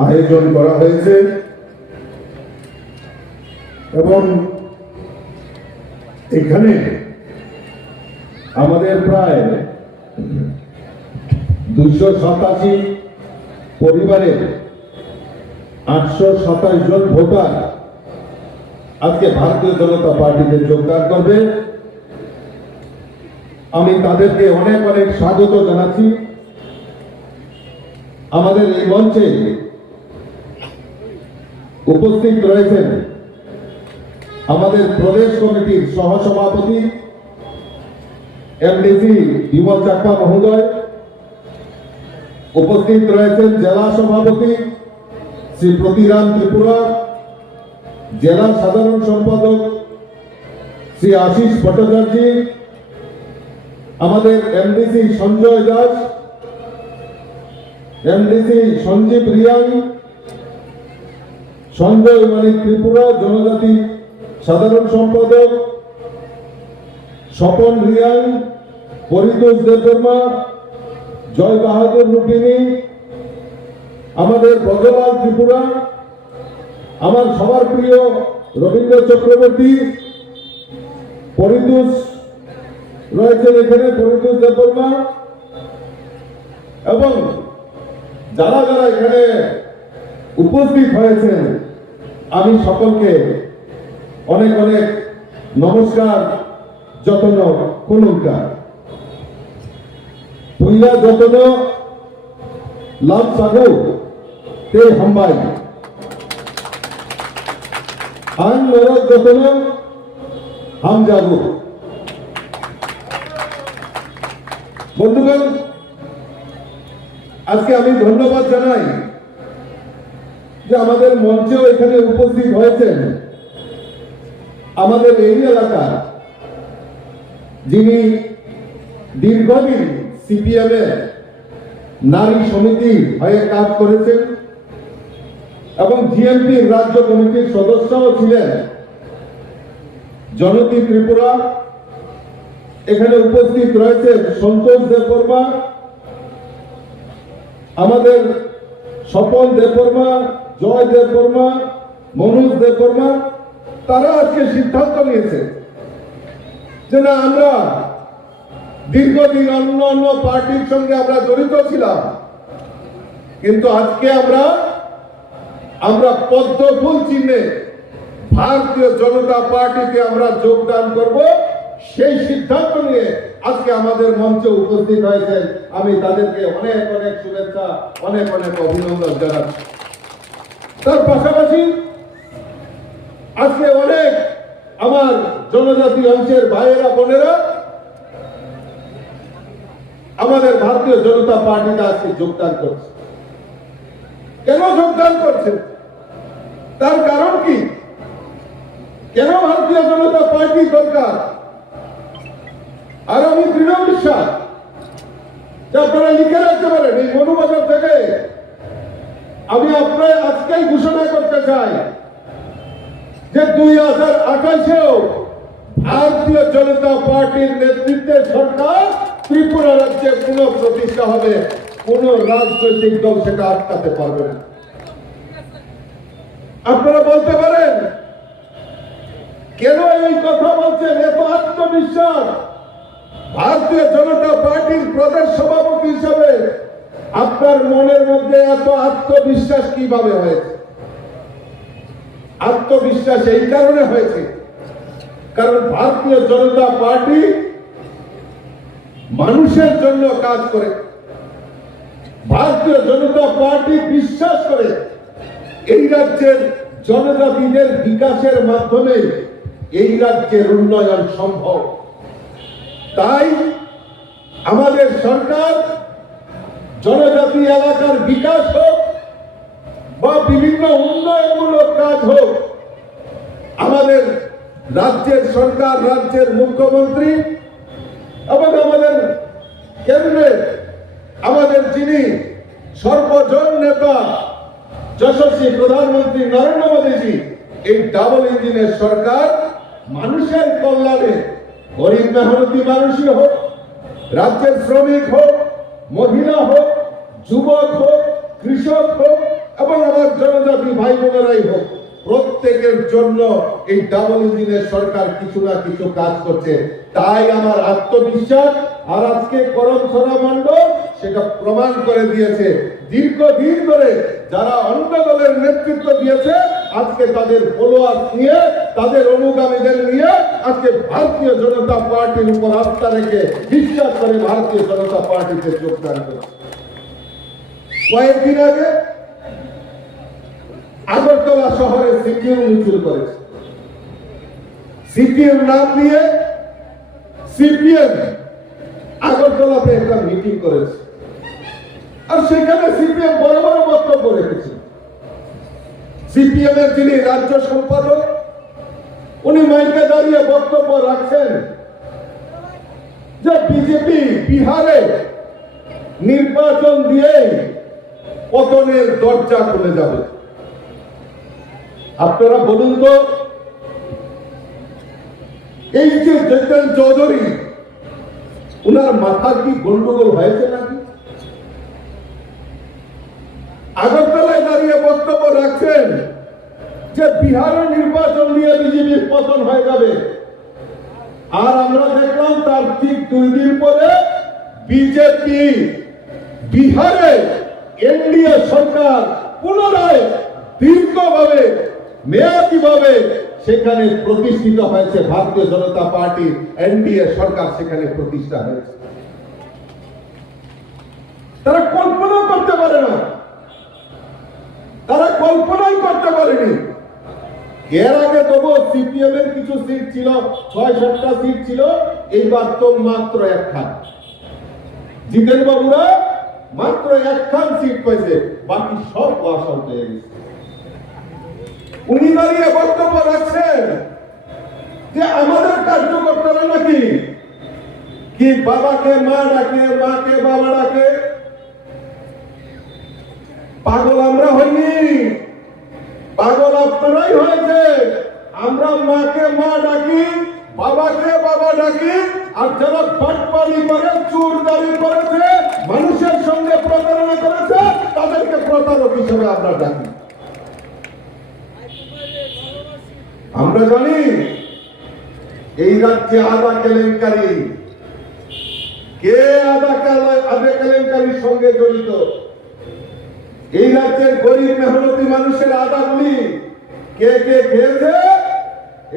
আয়োজন করা হয়েছে এবং এখানে আমাদের প্রায় 287 পরিবারের 827 জন ভোটার আজকে ভারতীয় জনতা পার্টিতে যোগদান করবে। আমি তাদেরকে অনেক অনেক স্বাগত জানাচ্ছি। আমাদের এই মঞ্চে উপস্থিত রয়েছেন আমাদের প্রদেশ কমিটির সহসভাপতি এমডিসি বিমল চাকমা মহোদয়, উপস্থিত রয়েছেন জেলা সভাপতি শ্রী প্রতিরাম ত্রিপুরা, জেলা সাধারণ সম্পাদক শ্রী আশিস ভট্টাচার্য, আমাদের এমডিসি সঞ্জয় দাস, এমডিসি সঞ্জীব রিয়াং, সঞ্জয় মানিক ত্রিপুরা জনজাতি সাধারণ সম্পাদক, স্বপন রিয়াং, পরিতোষ দেববর্মা, জয় বাহাদুর রুপিনী, আমাদের ব্রজলাল ত্রিপুরা, আমার সবার প্রিয় রবীন্দ্র চক্রবর্তী, পরিতোষ রয়েছেন এখানে, পরিতোষ দেববর্মা, এবং যারা যারা এখানে উপস্থিত হয়েছেন আমি সকলকে অনেক অনেক নমস্কার যতন কুলুঙ্কার পইলা যতন লাভ সাগু তে হাম্বাই আন নরক যতন হাম যাবো। বন্ধুগণ, আজকে আমি ধন্যবাদ জানাই যে আমাদের মঞ্চেও এখানে উপস্থিত হয়েছেন আমাদের এই এলাকার যিনি দীর্ঘদিন সিপিএম এর নারী সমিতি হয়ে কাজ করেছেন এবং জিএমপির রাজ্য কমিটির সদস্যও ছিলেন, জনতি ত্রিপুরা। এখানে উপস্থিত রয়েছেন সন্তোষ দেববর্মা, আমাদের স্বপন দেববর্মা, জয় দেববর্মা, মনোজ দেববর্মা। তারা আজকে সিদ্ধান্ত নিয়েছে যে না, আমরা দীর্ঘদিন অন্য অন্য পার্টির সঙ্গে আমরা জড়িত ছিলাম, কিন্তু আজকে আমরা পদ্ম ফুল চিহ্নে ভারতীয় জনতা পার্টিতে আমরা যোগদান করব। সেই সিদ্ধান্ত নিয়ে আজকে আমাদের মঞ্চে উপস্থিত হয়েছেন। আমি তাদেরকে অনেক অনেক শুভেচ্ছা, অনেক অনেক অভিনন্দন জানাচ্ছি। তার পাশাপাশি আজকে অনেক আমার জনজাতি অংশের ভাইয়েরা বোনেরা আমাদের ভারতীয় জনতা পার্টিতে আজকে যোগদান করছে। কেন যোগদান করছে? তার কারণ কি? কেন ভারতীয় জনতা পার্টি দরকার? আর আমি দৃঢ় বিশ্বাস যে আপনারা লিখে রাখতে পারেন। এই মনোবাজার থেকে আমি আপনার আজকেই ঘোষণা করতে চাই যে 2028-এও ভারতীয় জনতা পার্টির নেতৃত্বে সরকার ত্রিপুরা রাজ্যে পুনঃ প্রতিষ্ঠা হবে। কোন রাজনৈতিক দল সেটা আটকাতে পারবে না। আপনারা বলতে পারেন কেন এই কথা বলছেন? এত আত্মবিশ্বাস ভারতীয় জনতা পার্টির প্রদেশ সভাপতি হিসাবে আপনার মনের মধ্যে এত আত্মবিশ্বাস কিভাবে হয়েছে? আত্মবিশ্বাস এই কারণে হয়েছে কারণ ভারতীয় জনতা পার্টি মানুষের জন্য কাজ করে। ভারতীয় জনতা পার্টি বিশ্বাস করে এই রাজ্যের জনজাতিদের বিকাশের মাধ্যমে এই রাজ্যের উন্নয়ন সম্ভব। তাই আমাদের সরকার জনজাতি এলাকার বিকাশ হোক বা বিভিন্ন উন্নয়নমূলক কাজ হোক, আমাদের রাজ্যের সরকার, রাজ্যের মুখ্যমন্ত্রী এবং আমাদের কেন্দ্রের আমাদের যিনি সর্বজন নেতা যশস্বী প্রধানমন্ত্রী নরেন্দ্র মোদীজি, এই ডাবল ইঞ্জিনের সরকার মানুষের কল্যাণে গরিব মেহনতি মানুষই হোক, রাজ্যের শ্রমিক হোক, মহিলা হোক, যুবক হোক, কৃষক হোক, এবং আমার জনজাতি ভাই বোনেরাই হোক, প্রত্যেকের জন্য এই ডাবল ইঞ্জিনের সরকার কিছু না কিছু কাজ করছে। তাই আমার আত্মবিশ্বাস, আর আজকে করমছড়া মণ্ডল সেটা প্রমাণ করে দিয়েছে। দীর্ঘদিন ধরে যারা অন্য দলের নেতৃত্ব দিয়েছে, আজকে তাদের ফলোয়ার নিয়ে, তাদের অনুগামীদের নিয়ে আজকে ভারতীয় জনতা পার্টির উপর আস্থা রেখে বিশ্বাস করে ভারতীয় জনতা পার্টিতে যোগদান করেছে। কয়েকদিন আগে আগরতলা শহরে সিপিএম মিছিল করেছে। সিপিএম নাম দিয়ে সিপিএম আগরতলাতে একটা মিটিং করেছে, আর সেখানে সিপিএম বড় বড় বক্তব্য রেখেছে। সিপিএম এর যিনি রাজ্য সম্পাদক, উনি মাইকে দাঁড়িয়ে বক্তব্য রাখছেন যে বিজেপি বিহারে নির্বাচন দিয়ে পতনের দরজা খুলে যাবে। আপনারা বলুন তো, এই যে জিতেন চৌধুরী, উনার মাথা কি গন্ডগোল হয়েছে নাকি? আগরতলায় দাঁড়িয়ে বক্তব্য রাখছেন যে বিহারের নির্বাচন নিয়ে বিজেপির পতন হয়ে যাবে, আর আমরা দেখলাম তার ঠিক 2 দিন পরে বিজেপি বিহারে এনডিএ সরকার পুনরায় দীর্ঘভাবে মেয়াদীভাবে সেখানে প্রতিষ্ঠিত হয়েছে। ভারতীয় জনতা পার্টি এনডিএ সরকার সেখানে প্রতিষ্ঠা হয়েছে। তারা কল্পনা করতে পারে না, তারা কল্পনাই করতে পারেনি। এর আগে তবু সিপিএম এর কিছু সিট ছিল, 6-7টা সিট ছিল, এইবার তো মাত্র 1খান। জিতেন বাবুরা মাত্র 1খান সিট পেয়েছে, বাকি সব ওয়াশ আউট হয়ে গেছে। উনি দাঁড়িয়ে বক্তব্য রাখছেন যে আমাদের কার্যকর্তারা নাকি কি বাবাকে মা ডাকে, মাকে বাবা ডাকে। পাগল আমরা হইনি, পাগল আপনারাই হয়েছে। আমরা মাকে মা ডাকি, বাবাকে বাবা ডাকি, আর যারা বাটপারি করে, চুরদারি করেছে, মানুষের সঙ্গে প্রতারণা করেছে, তাদেরকে প্রতারক হিসেবে আমরা ডাকি। আমরা জানি এই রাজ্যে আদা কেলেঙ্কারি, কে আদা কেলেঙ্কারির সঙ্গে জড়িত। এই রাজ্যের গরিব মেহনতি মানুষের আদাগুলি কে কে খেয়েছে,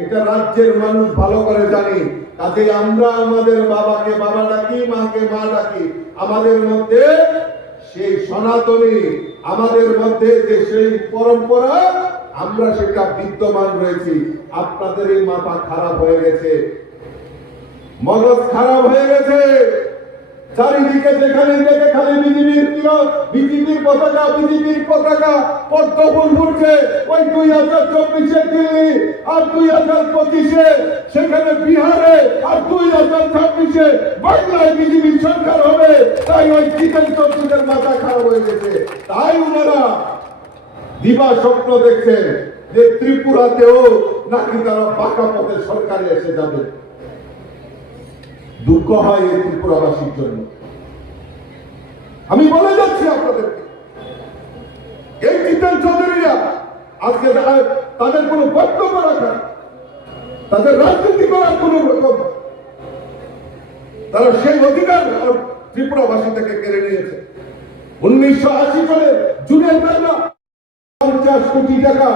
এটা রাজ্যের মানুষ ভালো করে জানি। কাজে আমরা আমাদের বাবাকে বাবা ডাকি, মাকে মা ডাকি। আমাদের মধ্যে সেই সনাতনী, আমাদের মধ্যে যে সেই পরম্পরা, আমরা সেটা বিদ্যমান রয়েছি। আপনাদের এই মাথা খারাপ হয়ে গেছে, মগজ খারাপ হয়ে গেছে। চারিদিকে যেখানে দেখে খালি বিজেপির পতাকা, বিজেপির পতাকা পদ্ম ফুল ফুটছে। ওই 2024-এ দিল্লি, আর 2025-এ সেখানে বিহারে, আর 2026-এ বাংলায় বিজেপির সরকার হবে। তাই ওই জিতেন চৌধুরীদের মাথা খারাপ হয়ে গেছে। তাই ওনারা দিবা স্বপ্ন দেখছেন যে ত্রিপুরাতেও নাকি তারা বাঁকা পথে সরকারে এসে যাবে। দুঃখ হয় এই ত্রিপুরাবাসীর জন্য। আমি বলে যাচ্ছি আপনাদেরকে, এই জিতেন চৌধুরীরা আজকে তাদের কোন বক্তব্য রাখার, তাদের রাজনীতি করার কোন বক্তব্য, তারা সেই অধিকার ত্রিপুরাবাসী থেকে কেড়ে নিয়েছে। 1980 সালে জুনের বেলা 50 কোটি টাকা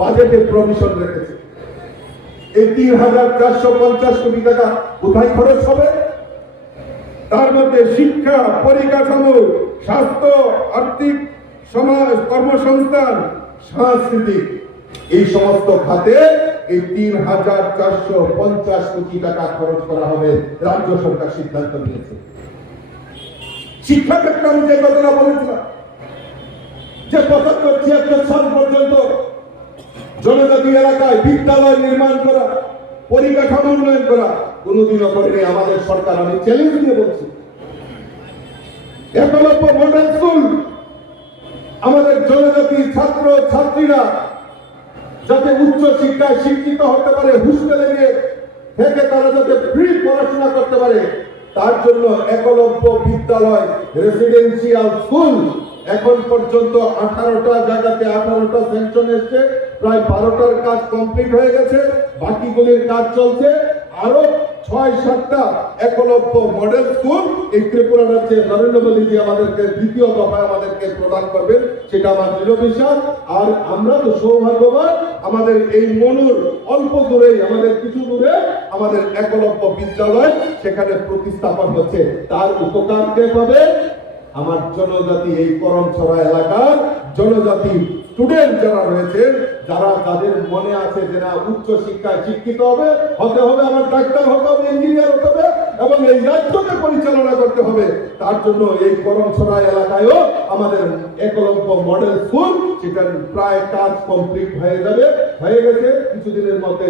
বাজেটে প্রভিশন রেখেছে। এই 3,450 কোটি টাকা কোথায় খরচ হবে? তার মধ্যে শিক্ষা, পরিকাঠামো, স্বাস্থ্য, আর্থিক, সমাজ, কর্মসংস্থান, সাংস্কৃতিক, এই সমস্ত খাতে এই 3,450 কোটি টাকা খরচ করা হবে। রাজ্য সরকার সিদ্ধান্ত নিয়েছে। শিক্ষা ক্ষেত্রে আমি যে কথাটা বলেছিলাম যে 75-76 সাল পর্যন্ত জনজাতি এলাকায় বিদ্যালয় নির্মাণ করা, পরিকাঠামো উন্নয়ন করা কোনোদিনও করেনি আমাদের সরকার। আমি চ্যালেঞ্জ দিয়ে বলছি, একলব্য মডেল স্কুল আমাদের জনজাতি ছাত্র ছাত্রীরা যাতে উচ্চ শিক্ষায় শিক্ষিত হতে পারে, হোস্টেলে গিয়ে থেকে তারা যাতে ফ্রি পড়াশোনা করতে পারে, তার জন্য একলব্য বিদ্যালয়, রেসিডেন্সিয়াল স্কুল এখন পর্যন্ত 18টা জায়গাতে 18টা স্যাংশন এসছে, প্রায় 12টার কাজ কমপ্লিট হয়ে গেছে, বাকিগুলির কাজ চলছে। আরো 6-7টা একলব্য মডেল স্কুল এই ত্রিপুরা রাজ্যে নরেন্দ্র মোদীজি আমাদেরকে দ্বিতীয় দফায় আমাদেরকে প্রদান করবেন, সেটা আমার দৃঢ় বিশ্বাস। আর আমরা তো সৌভাগ্যবান, আমাদের এই মনুর অল্প দূরেই, আমাদের কিছু দূরে আমাদের একলব্য বিদ্যালয় সেখানে প্রতিস্থাপন হচ্ছে। তার উপকার কে পাবে? আমার জনজাতি, এই করমছড়া এলাকার জনজাতি স্টুডেন্ট যারা রয়েছে, যারা তাদের মনে আছে যে না উচ্চ শিক্ষায় শিক্ষিত হতে হবে, আমার ডাক্তার হতে হবে, ইঞ্জিনিয়ার হতে হবে এবং এই রাজ্যকে পরিচালনা করতে হবে, তার জন্য এই করমছড়া এলাকায়ও আমাদের একলব্য মডেল স্কুল, সেটার প্রায় কাজ কমপ্লিট হয়ে যাবে, হয়ে গেছে, কিছুদিনের মধ্যে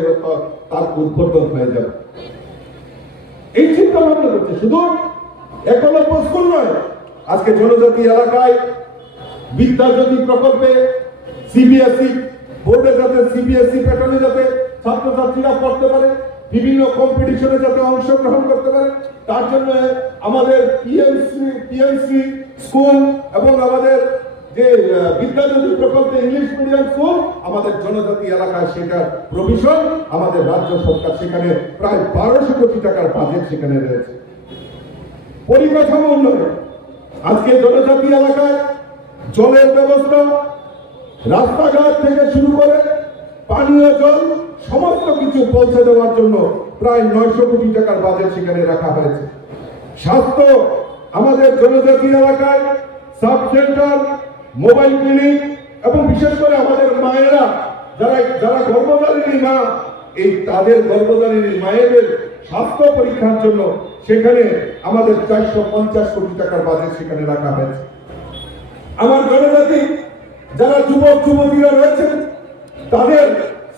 তার উদ্বোধন হয়ে যাবে। এই চিন্তা ভাবনা করছে, শুধু একলব্য স্কুল নয়, আজকে জনজাতি এলাকায় বিদ্যাজ্যোতি প্রকল্পে সিবিএসই বোর্ডে যাতে সিবিএসই প্যাটার্নে যাতে ছাত্রছাত্রীরা পড়তে পারে, বিভিন্ন কম্পিটিশনে যাতে অংশগ্রহণ করতে পারে, তার জন্য আমাদের পিএমসি স্কুল এবং আমাদের যে বিদ্যাজ্যোতি প্রকল্পে ইংলিশ মিডিয়াম স্কুল আমাদের জনজাতি এলাকায়, সেটার প্রভিশন আমাদের রাজ্য সরকার সেখানে প্রায় 1200 কোটি টাকার বাজেট সেখানে রয়েছে। পরিকাঠামো উন্নয়ন, আজকে জনজাতি এলাকায় জলের ব্যবস্থা, রাস্তাঘাট থেকে শুরু করে পানীয় জল সমস্ত কিছু পৌঁছে দেওয়ার জন্য প্রায় 900 কোটি টাকার বাজেট সেখানে রাখা হয়েছে। স্বাস্থ্য, আমাদের জনজাতি এলাকায় সাব সেন্টার, মোবাইল ক্লিনিক এবং বিশেষ করে আমাদের মায়েরা যারা গর্ভধারিণী মা, এই তাদের গর্ভধারিণী মায়েদের স্বাস্থ্য পরীক্ষার জন্য সেখানে আমাদের 450 কোটি টাকার বাজেট সেখানে রাখা হয়েছে। আমার জনজাতি যারা যুবক যুবতীরা রয়েছেন, তাদের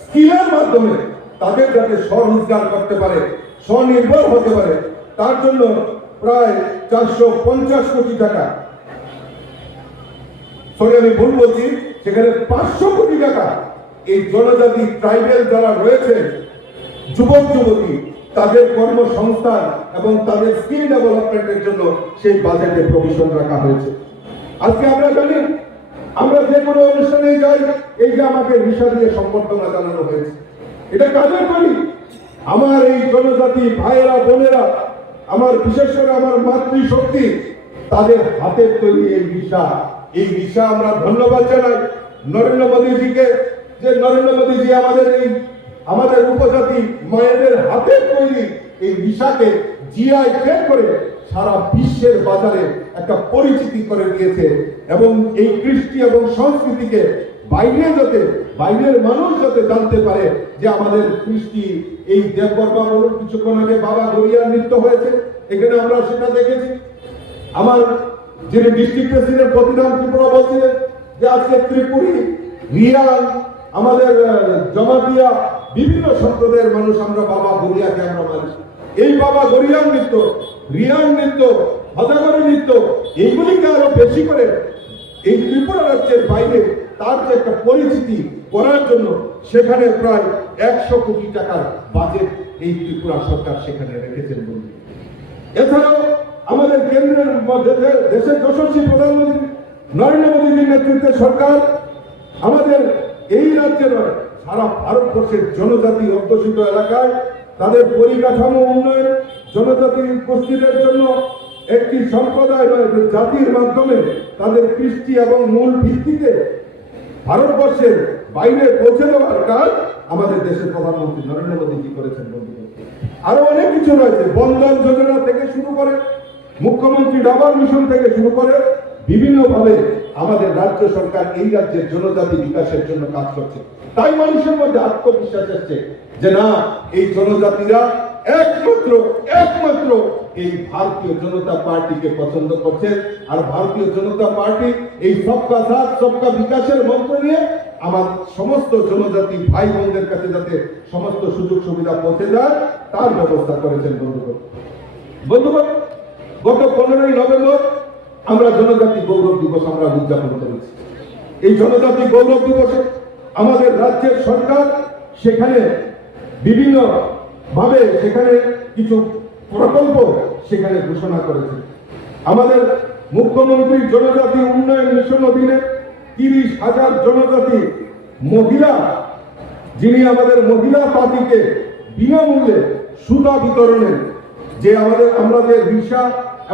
স্কিলের মাধ্যমে তাদের যাতে স্বরোজগার করতে পারে, স্বনির্ভর হতে পারে, তার জন্য প্রায় 450 কোটি টাকা, আমি ভুল বলছি, সেখানে 500 কোটি টাকা এই জনজাতি ট্রাইবেল যারা রয়েছে যুবক যুবতী, তাদের কর্মসংস্থান এবং তাদের স্কিল ডেভেলপমেন্টের জন্য সেই বাজেটে প্রভিশন রাখা হয়েছে। আজকে আমরা জানি, আমরা যে কোনো অনুষ্ঠানে যাই, এই যে আমাকে ভিসা দিয়ে সম্বর্ধনা জানানো হয়েছে, এটা কাজের করি আমার এই জনজাতি ভাইয়েরা বোনেরা, আমার বিশেষ করে আমার মাতৃশক্তি, তাদের হাতের তৈরি এই ভিসা আমরা ধন্যবাদ জানাই নরেন্দ্র মোদীজিকে, যে নরেন্দ্র মোদীজি আমাদের উপজাতি মায়েদের হাতের তৈরি এই ভিসাকে জিআই ট্যাগ করে সারা বিশ্বের বাজারে একটা পরিচিতি করে দিয়েছে এবং এই কৃষ্টি এবং সংস্কৃতিকে বাইরের মানুষ যাতে জানতে পারে যে আমাদের কৃষ্টি, এই দেববর্মা বলুন, কিছুক্ষণ আগে বাবা গড়িয়ার নৃত্য হয়েছে, এখানে আমরা সেটা দেখেছি। আমার যিনি ডিস্ট্রিক্ট প্রেসিডেন্ট প্রতিরাম ত্রিপুরা বলছিলেন যে আজকে ত্রিপুরী, রিয়াং, আমাদের জমাতিয়া বিভিন্ন সম্প্রদায়ের মানুষ আমরা বাবা গড়িয়াকে আমরা মানি। এই বাবা গড়িয়ার নৃত্য, রিয়াং নৃত্য, হজাগরি নৃত্য, এইগুলিকে আরো বেশি করে এই ত্রিপুরা রাজ্যের বাইরে তার যে একটা পরিচিতি করার জন্য সেখানে প্রায় 100 কোটি টাকার বাজেট এই ত্রিপুরা সরকার সেখানে রেখেছেন। এছাড়াও আমাদের কেন্দ্রের মধ্যে দেশের যশস্বী প্রধানমন্ত্রী নরেন্দ্র মোদীজির নেতৃত্বে সরকার আমাদের এই রাজ্যে নয়, সারা ভারতবর্ষের জনজাতি অধ্যুষিত এলাকায় তাদের পরিকাঠামো উন্নয়ন, জনজাতি গোষ্ঠীদের জন্য একটি সম্প্রদায় নয়, জাতির মাধ্যমে তাদের কৃষ্টি এবং মূল ভিত্তিতে ভারতবর্ষের বাইরে পৌঁছে দেওয়ার কাজ আমাদের দেশের প্রধানমন্ত্রী নরেন্দ্র মোদীজি করেছেন। আরো অনেক কিছু রয়েছে, বন্ধন যোজনা থেকে শুরু করে মুখ্যমন্ত্রী ডাবল মিশন থেকে শুরু করে বিভিন্নভাবে আমাদের রাজ্য সরকার এই রাজ্যের জনজাতি বিকাশের জন্য কাজ করছে। তাই মানুষের মধ্যে আত্মবিশ্বাস এসছে যে না, এই জনজাতিরা একমাত্র এই ভারতীয় জনতা পার্টিকে পছন্দ করছে। আর ভারতীয় জনতা পার্টি এই সবকা সাথ সবকা বিকাশের মন্ত্র নিয়ে আমার সমস্ত জনজাতি ভাই বোনদের কাছে যাতে সমস্ত সুযোগ সুবিধা পৌঁছে যায় তার ব্যবস্থা করেছেন। বন্ধুগণ, গত 15ই নভেম্বর আমরা জনজাতি গৌরব দিবস আমরা উদযাপন করেছি। এই জনজাতি গৌরব দিবসে আমাদের রাজ্যের সরকার সেখানে বিভিন্ন ভাবে সেখানে কিছু প্রকল্প সেখানে ঘোষণা করেছে। আমাদের মুখ্যমন্ত্রী জনজাতি উন্নয়ন মিশন অধীনে 30,000 জনজাতি মহিলা, যিনি আমাদের মহিলা পার্টিকে বিনামূল্যে সুতা বিতরণের যে আমরা যে রিসা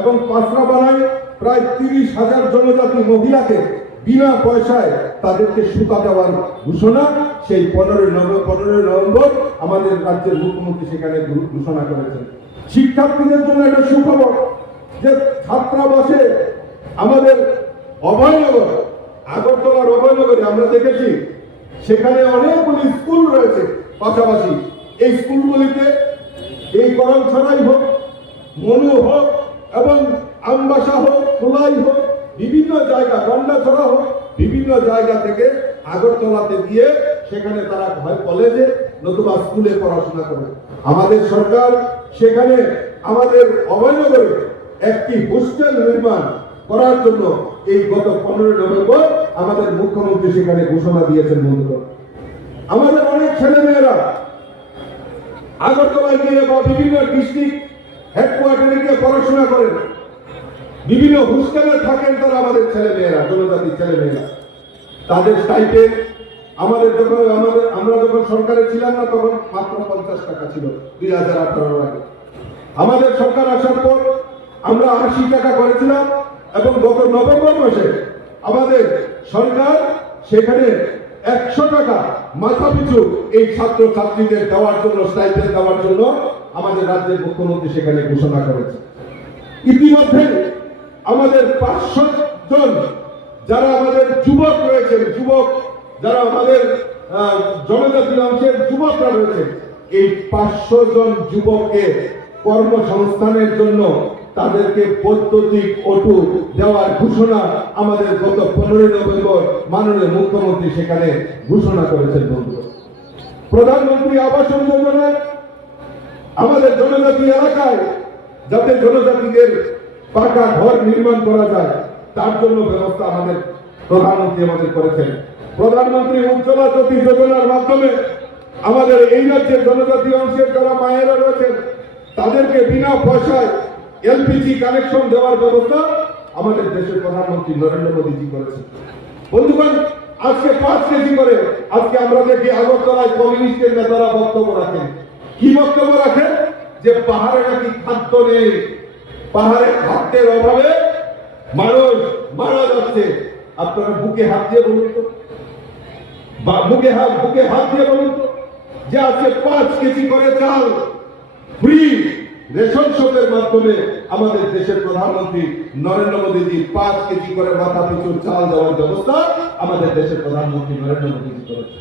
এবং পাসরা বানাই, প্রায় 30,000 জনজাতি মহিলাকে বিনা পয়সায় তাদেরকে সুতা দেওয়ার ঘোষণা সেই 15 নভেম্বর আমাদের রাজ্যের মুখ্যমন্ত্রী সেখানে ঘোষণা করেছেন। শিক্ষার্থীদের জন্য একটা সুখবর যে ছাত্রাবাসে আমাদের অভয়নগর, আগরতলার অভয়নগরে আমরা দেখেছি সেখানে অনেকগুলি স্কুল রয়েছে। পাশাপাশি এই স্কুলগুলিতে এই করমছড়াই হোক, মনু হোক এবং আমবাসা হোক, খোলাই হোক, বিভিন্ন জায়গা, গন্ডাছড়া হোক, বিভিন্ন জায়গা থেকে আগরতলাতে গিয়ে সেখানে তারা হয় কলেজে নতুবা স্কুলে পড়াশোনা করে। আমাদের সরকার সেখানে আমাদের অভয়নগরে একটি হোস্টেল নির্মাণ করার জন্য এই গত 15 নভেম্বর আমাদের মুখ্যমন্ত্রী সেখানে ঘোষণা দিয়েছেন। বন্ধুরা, আমাদের অনেক ছেলেমেয়েরা আগরতলায় গিয়ে বা বিভিন্ন ডিস্ট্রিক্ট হেডকোয়ার্টারে গিয়ে পড়াশোনা করেন, বিভিন্ন হোস্টেলে থাকেন তারা, আমাদের ছেলেমেয়েরা, জনজাতি ছেলেমেয়েরা। তাদের স্টাইপেন্ড আমরা যখন সরকারে ছিলাম না তখন মাত্র 50 টাকা ছিল 2018 আগে। আমাদের সরকার আসার পর আমরা 80 টাকা করেছিলাম এবং গত নভেম্বর মাসে আমাদের সরকার সেখানে 100 টাকা মাথা পিছু এই ছাত্র ছাত্রীদের দেওয়ার জন্য, স্টাইপেন্ড দেওয়ার জন্য আমাদের রাজ্যের মুখ্যমন্ত্রী সেখানে ঘোষণা করেছে। ইতিমধ্যে আমাদের 500 জন যারা আমাদের যুবক রয়েছেন, যারা আমাদের জনজাতি অংশের যুবকরা রয়েছে, এই 500 জন যুবককে কর্মসংস্থানের জন্য তাদেরকে বৈদ্যুতিক অটো দেওয়ার ঘোষণা আমাদের গত 15 নভেম্বর মাননীয় মুখ্যমন্ত্রী সেখানে ঘোষণা করেছেন। বন্ধু, প্রধানমন্ত্রী আবাস যোজনা আমাদের জনজাতি এলাকায় যাতে জনজাতিদের পাকা ঘর নির্মাণ করা যায় তার জন্য ব্যবস্থা আমাদের প্রধানমন্ত্রী আমাদের করেছেন। প্রধানমন্ত্রী উজ্জ্বলা জ্যোতি যোজনার মাধ্যমে আমাদের এই রাজ্যের জনজাতি অংশের যারা মায়েরা রয়েছেন তাদেরকে বিনা পয়সায় এলপিজি কানেকশন দেওয়ার ব্যবস্থা আমাদের দেশের প্রধানমন্ত্রী নরেন্দ্র মোদীজি করেছেন। বন্ধুগণ, আজকে 5 কেজি করে আজকে আমরা দেখি আগরতলায় কমিউনিস্টের নেতারা বক্তব্য রাখেন। কি বক্তব্য রাখেন? যে পাহাড়ে নাকি খাদ্য নেই, পাহাড়ে খাদ্যের অভাবে মানুষ মারা যাচ্ছে। আপনারা বুকে হাত দিয়ে বলুন তো, বুকে হাত দিয়ে বলুন তো যে আজকে 5 কেজি করে চাল ফ্রি রেশন শপের মাধ্যমে আমাদের দেশের প্রধানমন্ত্রী নরেন্দ্র মোদীজি 5 কেজি করে মাথা পিছু চাল দেওয়ার ব্যবস্থা আমাদের দেশের প্রধানমন্ত্রী নরেন্দ্র মোদীজি করেছে।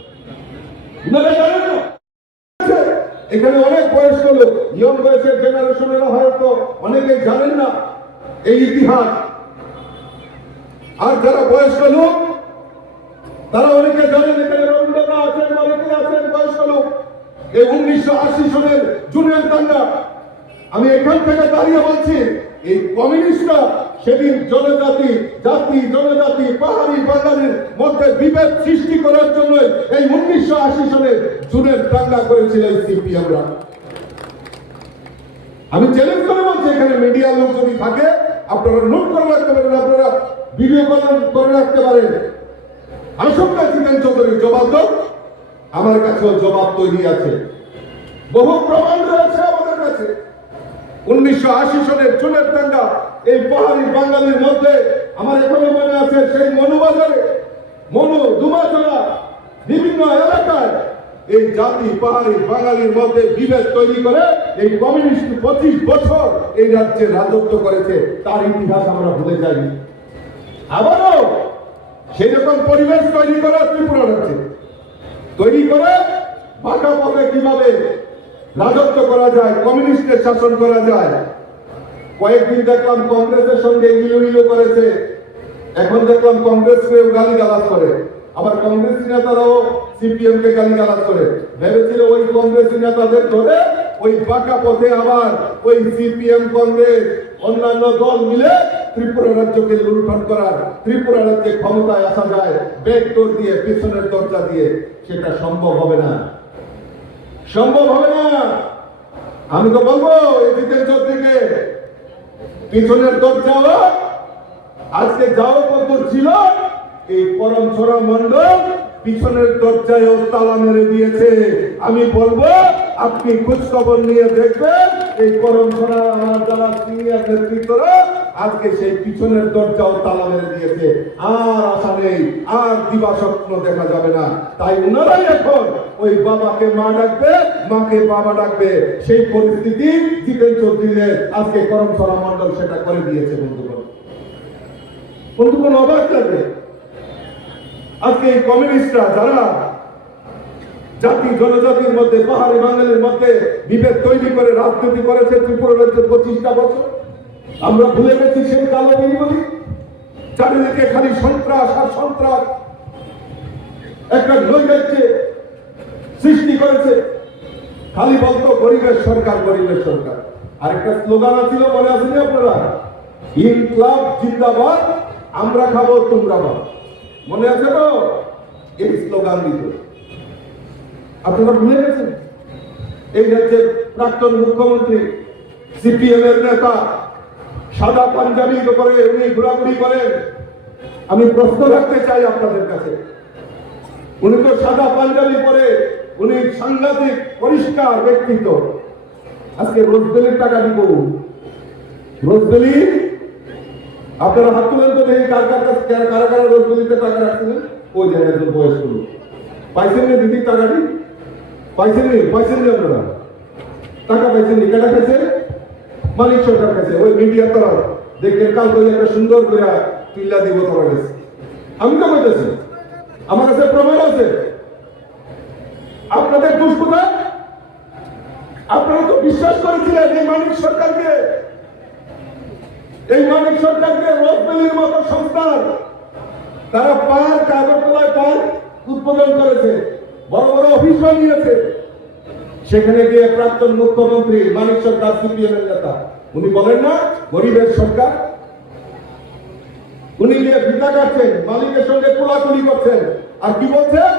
এখানে অনেক বয়স্ক লোক, ইয়ং বয়সের জেনারেশনেরা হয়তো অনেকে জানেন না এই ইতিহাস। আর যারা বয়স্ক লোক তারা অনেকে জানেন, এখানে রবীন্দ্রনাথ আছেন, অনেকে আছেন বয়স্ক লোক। এই 1980 সনের জুনের দাঙ্গা, আমি এখান থেকে দাঁড়িয়ে বলছি, এই কমিউনিস্টরা সেদিন জনজাতি পাহাড়ি বাঙালির মধ্যে বিভেদ সৃষ্টি করার জন্য এই 1980 সনের জুনের দাঙ্গা করেছিল এই সিপিএমরা। আমি চ্যালেঞ্জ করে বলছি, এখানে মিডিয়ার লোক যদি থাকে আপনারা নোট করে রাখতে পারেন, আপনারা ভিডিও করে রাখতে পারেন। আশঙ্কা ছিলেন চৌধুরী জবাব দাও, আমার কাছেও জবাব তৈরি আছে, বহু প্রমাণ রয়েছে আমাদের কাছে। 1980 সনের চুলের দাঙ্গা এই পাহাড়ি বাঙালির মধ্যে আমার এখনো মনে আছে, সেই মনুবাজারে, দুমাচড়া বিভিন্ন এলাকায় এই জাতি পাহাড়ি বাঙালির মধ্যে বিভেদ তৈরি করে এই কমিউনিস্ট 25 বছর এই রাজ্যে রাজত্ব করেছে। তার ইতিহাস আমরা ভুলে যাই। আবারও সেই রকম পরিবেশ তৈরি করা ত্রিপুরা রাজ্যে তৈরি করে বাঁকা পথে কিভাবে রাজত্ব করা যায়, কমিউনিস্টের শাসন করা যায়। কয়েকদিন দেখলাম কংগ্রেসের সঙ্গে ইলো করেছে, এখন দেখলাম কংগ্রেসকেও গালিগালাজ করে, আবার কংগ্রেসী নেতারাও সিপিএম কে গালিগালাজ করে। ভেবেছিল ওই কংগ্রেসী নেতাদের ধরে ওই বাঁকা পথে আবার ওই সিপিএম, কংগ্রেস, অন্যান্য দল মিলে ত্রিপুরা রাজ্যকে লুণ্ঠন করার, ত্রিপুরা রাজ্যে ক্ষমতায় আসা যায় ব্যাকডোর দিয়ে, পিছনের দরজা দিয়ে। সেটা সম্ভব হবে না, সম্ভব হবে না। আমি তো বলবো এই জিতেন চৌধুরীকে পিছনের দরজা হোক আজকে যাও কত ছিল এই পরমছড়া মন্ডল পিছনের দরজায়ও তালা মেরে দিয়েছে। আমি বলবো আপনি খোঁজ খবর নিয়ে দেখবেন এই পরমছড়া আমার যারা সিনিয়র নেতৃত্বরা আজকে সেই পিছনের দরজাও তালা মেরে দিয়েছে। আর আশা নেই, আর দিবা স্বপ্ন দেখা যাবে না। তাই ওনারাই এখন ওই বাবাকে মা ডাকবে, মাকে বাবা ডাকবে। সেই পরিস্থিতি জিতেন চৌধুরীর আজকে করমছড়া মন্ডল সেটা করে দিয়েছে। বন্ধুগণ অবাক লাগবে আজকে এই কমিউনিস্টরা যারা জাতি জনজাতির মধ্যে পাহাড়ি বাঙালির মধ্যে বিভেদ তৈরি করে রাজনীতি করেছে ত্রিপুরা রাজ্যে 25টা বছর। আমরা ভুলে গেছি সেই কালো দিনগুলি। চারিদিকে খালি সন্ত্রাস আর সন্ত্রাস, একটা নৈরাজ্যে সৃষ্টি করেছে। খালি বলতো গরিবের সরকার, গরিবের সরকার। আরেকটা স্লোগান ছিল, মনে আসেনি আপনারা? ইনকলাব জিন্দাবাদ, আমরা খাবো তোমরা বাদ। মনে আছে তো? এই স্লোগান দিত। আপনারা ভুলে গেছেন? এই রাজ্যের প্রাক্তন মুখ্যমন্ত্রী সিপিএম এর নেতা সাদা পাঞ্জাবি করে উনি ঘোরাঘুরি করেন। আমি প্রশ্ন রাখতে চাই আপনাদের কাছে, উনি তো সাদা পাঞ্জাবি পরে, উনি সাংঘাতিক পরিষ্কার ব্যক্তিত্ব। আজকে রোজবেলির টাকা দিব, রোজবেলি আপনারা হাত তুলেন তো দেখি কার কার কাছে কারা কারা রোজবেলিতে টাকা রাখছিলেন। ওই যে একজন বয়স্ক লোক পাইছেন নি দিদি টাকাটি? পাইছেন নি? পাইছেন নি? আপনারা টাকা পাইছেন নি? কেটা খাইছে? মালিক সরকার খাইছে। ওই মিডিয়া তারা দেখবেন কাল করে একটা সুন্দর করে তুল্লা দিব তারা গেছে। আমি তো বলতেছি, আমার কাছে প্রমাণ আছে। আপনাদের দুষ্কৃতা, আপনারা তো বিশ্বাস করেছিলেন এই মালিক সরকারকে, এই মালিক সরকারকে রোজবেলির মতো সংস্থার তারা পার্ক, আগরতলায় পার্ক উদ্বোধন করেছে, বড় বড় অফিস বানিয়েছে। সেখানে গিয়ে প্রাক্তন মুখ্যমন্ত্রী মানিক সরকার সিপিএম এর নেতা উনি বলেন না গরিবের সরকার? উনি গিয়ে ভিটা কাটছেন, মালিকের সঙ্গে কোলাকুলি করছেন। আর কি বলছেন?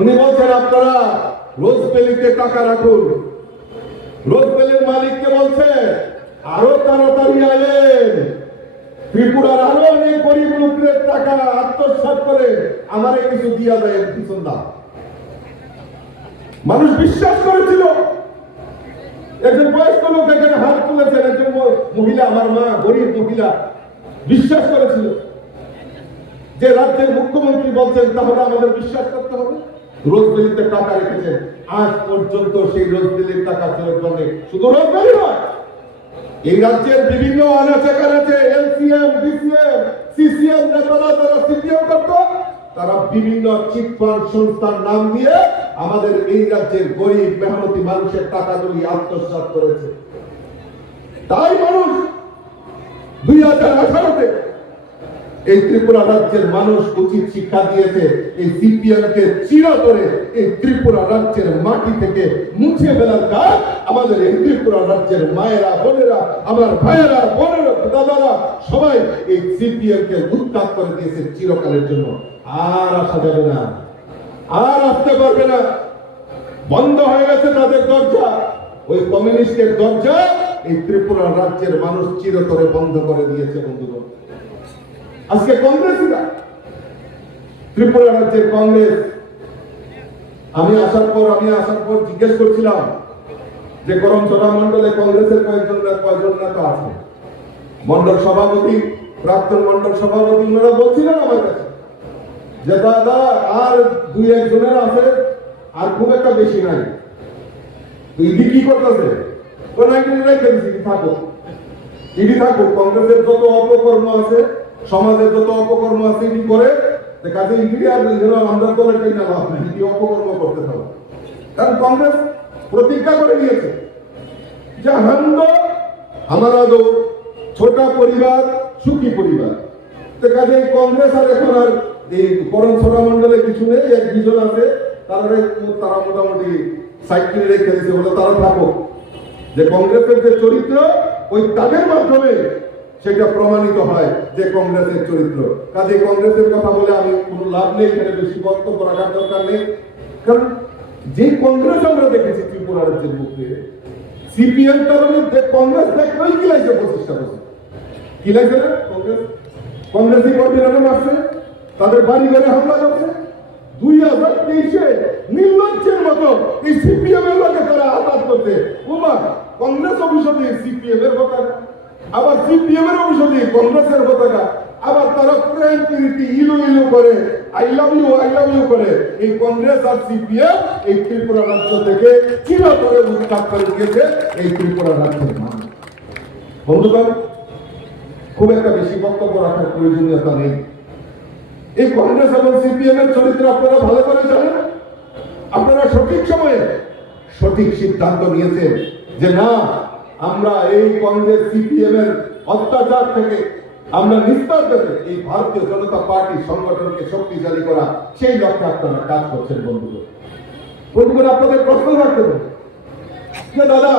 উনি বলছেন আপনারা রোজবেলিতে টাকা রাখুন। রোজবেলির মালিককে বলছে আরো তাড়াতাড়ি আয়েন, ত্রিপুরার আরো অনেক গরিব লোকের টাকা আত্মসাৎ করে আমারে কিছু দিয়া যায় পিছন দাও। মানুষ বিশ্বাস করেছিল। একজন বয়স্ক লোক এখানে হাত তুলেছেন, একজন মহিলা, আমার মা গরিব মহিলা, বিশ্বাস করেছিল যে রাজ্যের মুখ্যমন্ত্রী বলছেন, তাহলে আমাদের বিশ্বাস করতে হবে। রোজবেলিতে টাকা রেখেছেন, আজ পর্যন্ত সেই রোজবেলির টাকা ফেরত দেননি। শুধু রোজবেলি নয়, এই রাজ্যের বিভিন্ন আনাচে কানাচে এলসিএম, ডিসিএম, সিসিএম নেতারা যারা সিপিএম করত, তারা বিভিন্ন চিটফান্ড সংস্থার নাম দিয়ে আমাদের এই রাজ্যের গরিব মেহনতি মানুষের টাকাগুলি আত্মসাৎ করেছে। তাই মানুষ 2018-তে এই ত্রিপুরা রাজ্যের মানুষ উচিত শিক্ষা দিয়েছে এই সিপিএম কে চিরতরে এই ত্রিপুরা রাজ্যের মাটি থেকে মুছে ফেলার কাজ আমাদের এই ত্রিপুরা রাজ্যের মায়েরা, বোনেরা, আমার ভাইয়েরা, বোনেরা, দাদারা সবাই এই সিপিএম কে উৎখাত করে দিয়েছে চিরকালের জন্য। আর আসা যাবে না, আর আসতে পারবে না। বন্ধ হয়ে গেছে তাদের দরজা। ওই কমিউনিস্টের দরজা এই ত্রিপুরা রাজ্যের মানুষ চিরতরে বন্ধ করে দিয়েছে। বন্ধুগণ, আজকে কংগ্রেসীরা, ত্রিপুরা রাজ্যের কংগ্রেস, আমি আসার পর জিজ্ঞেস করছিলাম যে করমছড়া মন্ডলে কংগ্রেসের কয়জন নেতা আছে। মন্ডল সভাপতি, প্রাক্তন মন্ডল সভাপতি ওনারা বলছিলেন আমার কাছে যে দাদা আর 2-1 জনের আছে, আর খুব একটা বেশি নাই। ইডি কি করতেছে? থাকো, ইডি থাকো। কংগ্রেসের যত অপকর্ম আছে, সমাজের যত অপকর্ম আছে ইডি করে, কাজে ইডি আর আমরা দলের না লাভ নাই, ইডি অপকর্ম করতে থাকো। কারণ কংগ্রেস প্রতিজ্ঞা করে নিয়েছে যে हमारा दो छोटा परिवार सुखी परिवार। কাজে কংগ্রেস আর এখন আর এই করমছড়া মন্ডলে কিছু নেই, 1-2 জন আছে, তারা মোটামুটি সাইকেল রেখে দিয়েছে বলে তারা থাকো। যে কংগ্রেসের যে চরিত্র ওই তাদের মাধ্যমে সেটা প্রমাণিত হয় যে কংগ্রেসের চরিত্র। কাজে কংগ্রেসের কথা বলে আমি কোনো লাভ নেই, এখানে বেশি বক্তব্য রাখার দরকার নেই। কারণ যে কংগ্রেস আমরা দেখেছি ত্রিপুরা রাজ্যের মুখে, সিপিএম কারণে কংগ্রেস দেখলেই কিলাইছে 25টা বছর, কিলাইছে না কংগ্রেস। কংগ্রেসী কর্মীরা মারছে, তাদের বাড়ি ঘরে হামলা করছে। 2023-এ নির্লজ্জের মতো এই সিপিএম এর লোকে তারা আঘাত করতে, ওমা কংগ্রেস অভিষেকে সিপিএম এর পতাকা, আবার সিপিএম এর অভিষেকে কংগ্রেসের পতাকা, আবার তারা প্রেম প্রীতি ইলু ইলু করে, আই লাভ ইউ করে এই কংগ্রেস আর সিপিএম এই ত্রিপুরা রাজ্য থেকে চিরতরে উৎখাত করে দিয়েছে এই ত্রিপুরা রাজ্যের মানুষ। বন্ধুগণ, খুব একটা বেশি বক্তব্য রাখার প্রয়োজনীয়তা নেই। এই কংগ্রেস এবং সিপিএম এর চরিত্র আপনারা ভালো করে জানেন। আপনারা সঠিক সময়ে সঠিক সিদ্ধান্ত নিয়েছেন যে না, আমরা এই কংগ্রেস সিপিএম এর অত্যাচার থেকে আমরা নিস্তার পেতে এই ভারতীয় জনতা পার্টি সংগঠনকে শক্তিশালী করা, সেই লক্ষ্যে আপনারা কাজ করছেন। বন্ধুগণ, আপনাদের প্রশ্ন রাখতে হবে যে দাদা,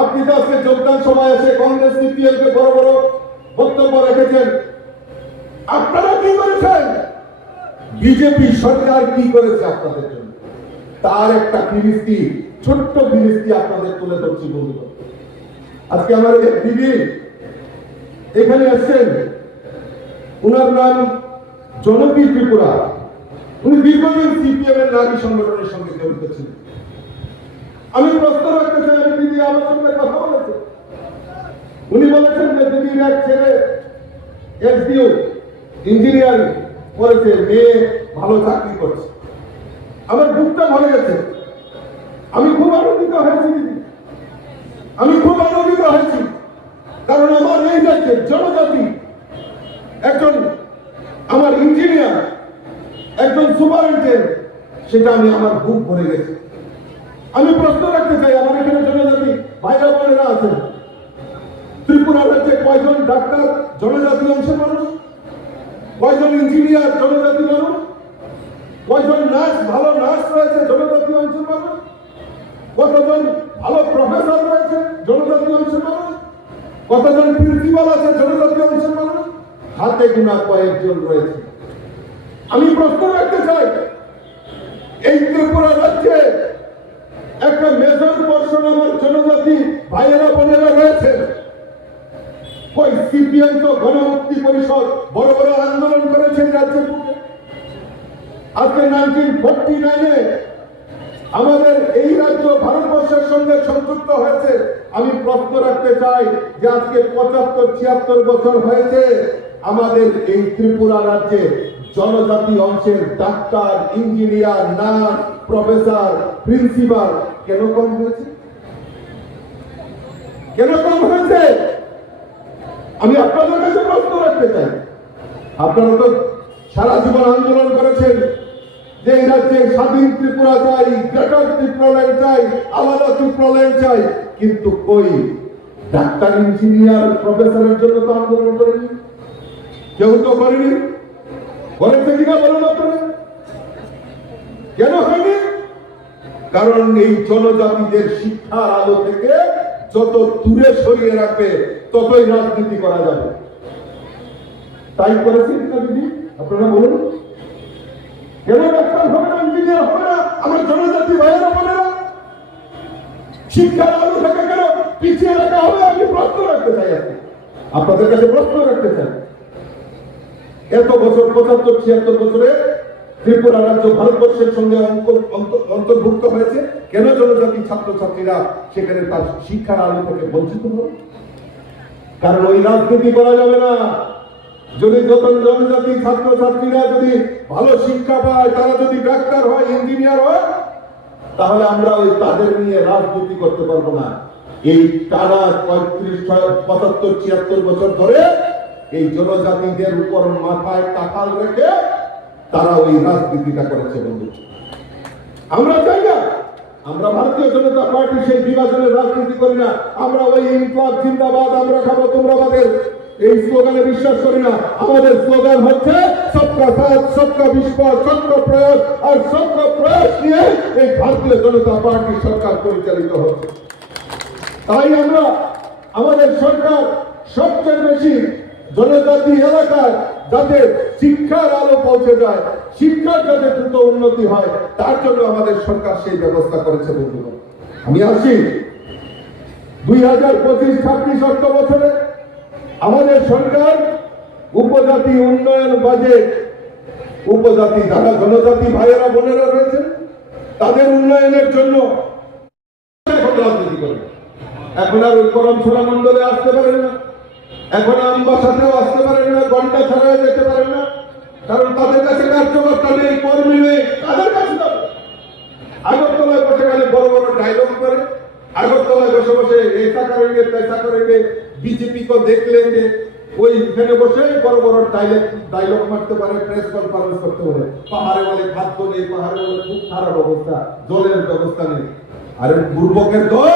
আপনি তো আজকে যোগদান সভায় এসে কংগ্রেস সিপিএম কে বড় বড় বক্তব্য রেখেছেন, আপনারা কি করেছেন? বিজেপি সরকার কি করেছে আপনাদের জন্য, তার একটা ফিরিস্তি, ছোট্ট ফিরিস্তি আপনাদের তুলে ধরছি। বন্ধুগণ, আজকে আমার এক দিদি এখানে আসছেন, উনার নাম জনপী ত্রিপুরা। উনি দীর্ঘদিন সিপিএম এর নারী সংগঠনের সঙ্গে জড়িত ছিলেন। আমি প্রশ্ন রাখতে চাই, দিদি আমার সঙ্গে কথা বলেছেন, উনি বলেছেন যে দিদির এক ছেলে এসডিও ইঞ্জিনিয়ারিং করেছে, মেয়ে ভালো চাকরি করছে। আমার বুকটা ভরে গেছে। আমি খুব আনন্দিত হয়েছি দিদি, আমি খুব আনন্দিত হয়েছি, কারণ আমার এই রাজ্যের জনজাতি একজন আমার ইঞ্জিনিয়ার, একজন সুপারিনটেন্ডেন্ট, সেটা আমি আমার বুক ভরে গেছে। আমি প্রশ্ন রাখতে চাই, আমার এখানে জনজাতি ভাইরা বোনেরা আছেন, ত্রিপুরা রাজ্যে কয়জন ডাক্তার জনজাতি অংশের মানুষ, কয়জন ইঞ্জিনিয়ার জনজাতি মানুষ, কয়জন নার্স, ভালো নার্স রয়েছে জনজাতি অংশের মানুষ, কতজন ভালো প্রফেসর রয়েছে জনজাতি অংশের মানুষ, কতজন প্রিন্সিপাল আছে জনজাতি অংশের মানুষ, হাতে গোনা কয়েকজন রয়েছে। আমি প্রশ্ন রাখতে চাই, এই ত্রিপুরা রাজ্যে একটা মেজর পোর্শন আমার জনজাতি ভাইয়েরা বোনেরা রয়েছে। ওই সিপিএম তো গণমুক্তি পরিষদ বড় বড় আন্দোলন করেছে রাজ্যের বুকে। আজকে 1949-এ আমাদের এই রাজ্য ভারতবর্ষের সঙ্গে সংযুক্ত হয়েছে। আমি প্রশ্ন রাখতে চাই যে আজকে 75-76 বছর হয়েছে আমাদের এই ত্রিপুরা রাজ্যে জনজাতি অংশের doctor, engineer, nurse, professor, principal কেন কম হয়েছে? কেন কম হয়েছে? আমি আপনাদের কাছে প্রশ্ন রাখতে চাই। আপনারা তো সারা জীবন আন্দোলন করেছেন যে এই রাজ্যে স্বাধীন ত্রিপুরা চাই, গ্রেটার ত্রিপুরাল্যান্ড চাই, আলাদা ত্রিপুরাল্যান্ড চাই, কিন্তু কই ডাক্তার, ইঞ্জিনিয়ার, প্রফেসরের জন্য তো আন্দোলন করেনি, কেউ তো করেনি। করেছে কিনা বলুন আপনারা? কেন হয়নি? কারণ এই জনজাতিদের শিক্ষার আলো থেকে যত দূরে সরিয়ে রাখবে ততই রাজনীতি করা যাবে। তাই করেছেন না দিদি? আপনারা বলুন, কেন ডাক্তার হবে না, ইঞ্জিনিয়ার হবে না আমার জনজাতি ভাইয়েরা বোনেরা? শিক্ষার আলো থেকে কেন পিছিয়ে রাখা হবে? আমি প্রশ্ন রাখতে চাই, আপনাদের কাছে প্রশ্ন রাখতে চাই। এত বছর, 75-76 বছরে ত্রিপুরা রাজ্য ভারতবর্ষের সঙ্গে অন্তর্ভুক্ত হয়েছে, কেন জনজাতি ছাত্রছাত্রীরা সেখানে তার শিক্ষার আলো থেকে বঞ্চিত হবে? কারণ ওই রাজনীতি করা যাবে না। যদি যত জনজাতি ছাত্রছাত্রীরা যদি ভালো শিক্ষা পায়, তারা যদি ডাক্তার হয়, ইঞ্জিনিয়ার হয়, তাহলে আমরা ওই তাদের নিয়ে রাজনীতি করতে পারবো না। এই টানা 75-76 বছর ধরে এই জনজাতিদের উপর মাথায় টাকাল রেখে তারা ওই রাজনীতিটা করেছে। বন্ধু, আমরা চাই না, আমরা ভারতীয় জনতা পার্টি সেই বিভাজনের রাজনীতি করি না। আমরা ওই ইনকলাব জিন্দাবাদ, আমরা খাবো তোমরাবাদের এই স্লোগানে বিশ্বাস করি না। আমাদের স্লোগান হচ্ছে সবকা সাথ, সবকা বিশ্বাস, সবকা প্রয়াস, আর সবকা প্রয়াস নিয়ে এই ভারতীয় জনতা পার্টি সরকার পরিচালিত হচ্ছে। তাই আমরা আমাদের সরকার সবচেয়ে বেশি জনজাতি এলাকায় যাতে শিক্ষার আলো পৌঁছে যায়, শিক্ষার যাতে দ্রুত উন্নতি হয়, তার জন্য আমাদের সরকার সেই ব্যবস্থা করেছে। বন্ধুগণ, আমি আসি 2025-26 অর্থ বছরে আমাদের সরকার উপজাতি উন্নয়ন বাজেট, উপজাতি যারা জনজাতি ভাইয়েরা বোনেরা রয়েছেন তাদের উন্নয়নের জন্য এখন রাজনীতি করে। এখন আর ওই করম ছড়া মন্ডলে আসতে পারেন না, এখন আমবাসাতেও আসতে পারেন না, ঘন্টা ছাড়াই যেতে পারেন না, কারণ তাদের কাছে কার্যকর্তা নেই, কর্মী নেই। তাদের কাছে যাবে, আগরতলায় বসে গেলে বড় বড় ডায়লগ করে, আগরতলায় বসে বসে ऐसा करेंगे तैसा करेंगे, बीजेपी को देख लेंगे, ওইখানে বসে বড় বড় ডায়লগ মারতে পারে, প্রেস কনফারেন্স করতে পারে। পাহাড়ে বলে খাদ্য নেই, পাহাড়ে বলে খুব খারাপ অবস্থা, জলের ব্যবস্থা নেই। আরে দুর্ভোগের দল,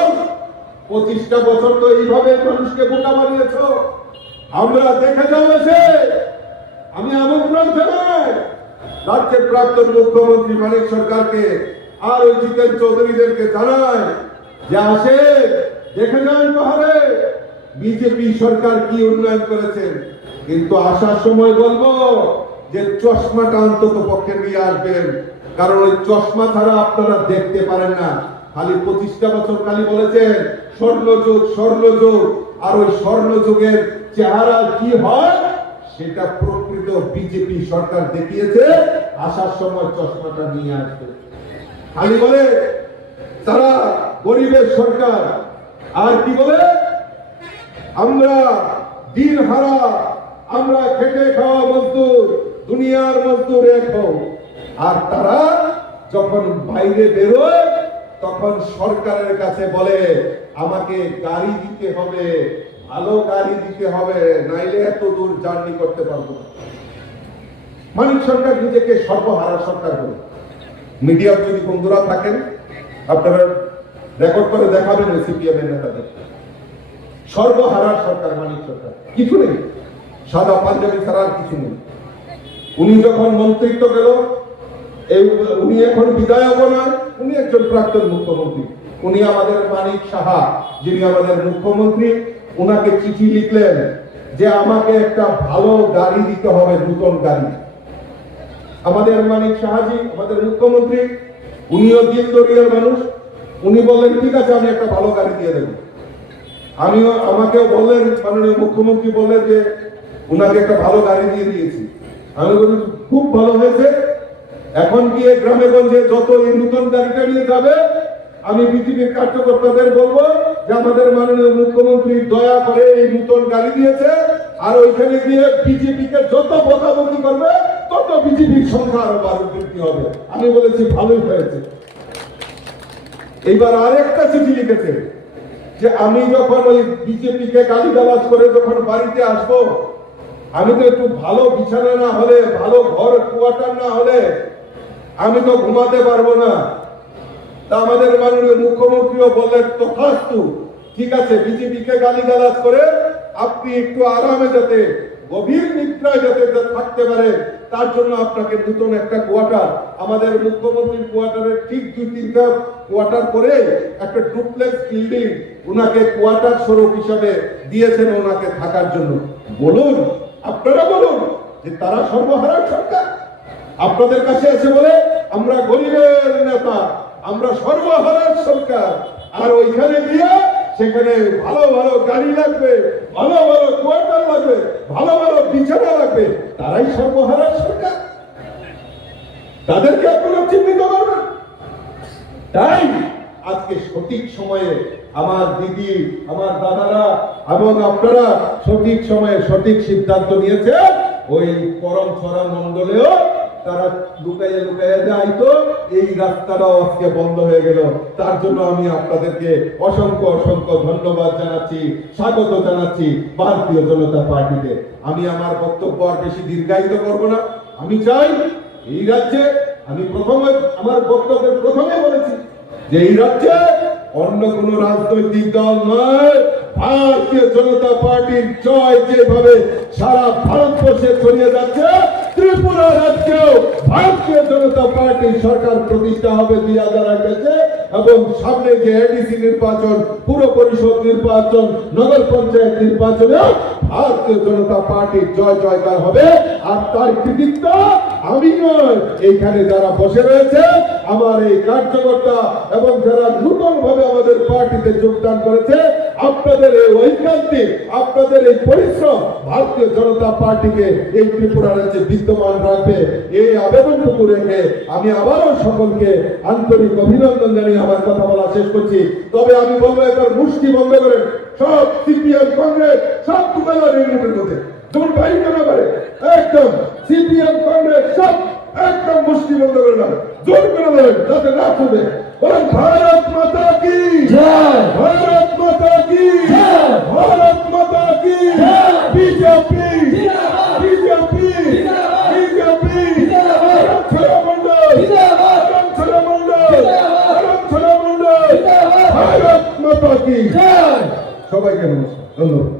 25টা বছর তো এইভাবে মানুষকে বোকা বানিয়েছ। আমরা দেখে যাও এসে, আমি আমন্ত্রণ জানাই রাজ্যের প্রাক্তন মুখ্যমন্ত্রী মানিক সরকারকে আর ওই জিতেন চৌধুরীদেরকে জানায় যে আসে দেখে যান পাহাড়ে বিজেপি সরকার কি উন্নয়ন করেছেন। কিন্তু আসার সময় বলবো যে চশমাটা অন্তত পক্ষে নিয়ে আসবেন, কারণ ওই চশমা ছাড়া আপনারা দেখতে পারেন না। খালি 25টা বছর খালি বলেছেন স্বর্ণযুগ স্বর্ণযুগ, আর ওই স্বর্ণযুগের চেহারা কি হয় সেটা প্রকৃত বিজেপি সরকার দেখিয়েছে। আসার সময় চশমাটা নিয়ে আসবে। খালি বলে তারা গরিবের সরকার, আর কি বলে আমরা দিন হারা, আমরা খেটে খাওয়া মজদুর, দুনিয়ার মজদুর এক হও। আর তারা যখন বাইরে বেরোয় তখন সরকারের কাছে বলে আমাকে গাড়ি দিতে হবে, ভালো গাড়ি দিতে হবে, নাইলে এত দূর জার্নি করতে পারবো না। মানিক সরকার নিজেকে সর্বহারা সরকার বলে। মিডিয়ার যদি বন্ধুরা থাকেন আপনারা রেকর্ড করে দেখাবেন সিপিএম এর নেতাদের। সর্বহারা সরকার মানিক সরকার, কিছু নেই, সাদা পাঞ্জাবি ছাড়া আর কিছু নেই। উনি যখন মন্ত্রিত্ব গেল, উনি এখন বিধায়ক নয়, উনি একজন প্রাক্তন মুখ্যমন্ত্রী। উনি আমাদের মানিক সাহা যিনি আমাদের মুখ্যমন্ত্রী, উনাকে চিঠি লিখলেন যে আমাকে একটা ভালো গাড়ি দিতে হবে, নতুন গাড়ি। আমাদের মানিক সাহাজি আমাদের মুখ্যমন্ত্রী, উনিও দিন দরিয়ার মানুষ, উনি বললেন ঠিক আছে আমি একটা ভালো গাড়ি দিয়ে দেবো। আমাকেও বললেন, মাননীয় মুখ্যমন্ত্রী বললেন যে উনাকে একটা ভালো গাড়ি দিয়ে দিয়েছি। আমি বলি খুব ভালো হয়েছে, এখন গিয়ে গ্রামে গঞ্জে যত এই নতুন গাড়িটা নিয়ে যাবে আমি বিজেপির কার্যকর্তাদের বলবো যে আমাদের মাননীয় মুখ্যমন্ত্রী দয়া করে এই নতুন গাড়ি দিয়েছে, আর ওইখানে গিয়ে বিজেপিকে যত বকাবকি করবে তত বিজেপির সংখ্যা আরো বৃদ্ধি হবে। আমি বলেছি ভালোই হয়েছে। এইবার আরেকটা চিঠি লিখেছে যে আমি যখন ওই বিজেপিকে গালিগালাজ করে যখন বাড়িতে আসবো, আমি তো একটু ভালো বিছানা না হলে, ভালো ঘর কোয়ার্টার না হলে আমি তো ঘুমাতে পারবো না। তা আমাদের মাননীয় মুখ্যমন্ত্রীও বললেন তথাস্তু, ঠিক আছে বিজেপিকে গালিগালাজ করে আপনি একটু আরামে যাতে গভীর নিদ্রায় যাতে থাকতে পারে তার জন্য আপনাকে নতুন একটা কোয়ার্টার, আমাদের মুখ্যমন্ত্রীর কোয়ার্টারের ঠিক 2-3টা কোয়ার্টার করে একটা ডুপ্লেক্স বিল্ডিং ওনাকে কোয়ার্টার স্বরূপ হিসাবে দিয়েছেন ওনাকে থাকার জন্য। বলুন, আপনারা বলুন যে তারা সর্বহারা সরকার। আপনাদের কাছে এসে বলে আমরা গরিবের নেতা, আমরা সর্বহারা সরকার, আর ওইখানে গিয়ে সেখানে ভালো ভালো গাড়ি লাগবে, ভালো ভালো কোয়ার্টার লাগবে, ভালো ভালো বিছানা লাগবে, তারাই সর্বহারা সরকার। তাদেরকে আপনারা চিহ্নিত করবেন। তাই আজকে সঠিক সময়ে আমার দিদি, আমার দাদারা এবং আপনারা সঠিক সময়ে সঠিক সিদ্ধান্ত নিয়েছে। ওই করম ছড়া মন্ডলেও তারা লুকাইয়া লুকাইয়া যায়, তো এই রাস্তাটাও আজকে বন্ধ হয়ে গেল। তার জন্য আমি আপনাদেরকে অসংখ্য অসংখ্য ধন্যবাদ জানাচ্ছি, স্বাগত জানাচ্ছি ভারতীয় জনতা পার্টিতে। আমি আমার বক্তব্য আর বেশি দীর্ঘায়িত করব না। আমি চাই এই রাজ্যে, আমি আমার বক্তব্যের প্রথমে বলেছি যে এই রাজ্যে অন্য কোন রাজনৈতিক দল নয়, ভারতীয় জনতা পার্টির জয় যেভাবে সারা ভারতবর্ষে ছড়িয়ে যাচ্ছে, ত্রিপুরা রাজ্যেও ভারতীয় জনতা পার্টির সরকার প্রতিষ্ঠা হবে 2028-এ, এবং সামনে যে এডিসি নির্বাচন, পুর পরিষদ নির্বাচন, নগর পঞ্চায়েত নির্বাচনে ভারতীয় জনতা পার্টির জয় জয়কার হবে। আর তার কৃতিত্ব আমি নয়, এইখানে যারা বসে রয়েছে আমার এই কার্যকর্তা এবং যারা নতুন ভাবে আমাদের পার্টিতে যোগদান করেছে, আপনাদের এই ঐকান্তিক, আপনাদের এই পরিশ্রম ভারতীয় জনতা পার্টিকে এই ত্রিপুরা রাজ্যে বিদ্যমান রাখবে। এই আবেদনটুকু রেখে আমি আবারও সকলকে আন্তরিক অভিনন্দন জানিয়ে আমার কথা বলা শেষ করছি। তবে আমি বলবো একবার মুষ্টি বন্ধ করে সব সিপিএম কংগ্রেস সব তুমেলা নির্মূলের মধ্যে যেমন ভাই কেন করে একদম সিপিএম কংগ্রেস সব একদম মুষ্টি বন্ধ করে না, জোর করে বলেন যাতে না শুনে বলেন ভারত মাতা কি জয়, ভারত মাতা কি জয়, ভারত মাতা কি জয়, বিজেপি বিজেপি বিজেপি ছড়া মন্ডল ছড়া মন্ডল ছড়া মন্ডল ভারত মাতা কি জয়। সবাইকে নমস্কার, ধন্যবাদ।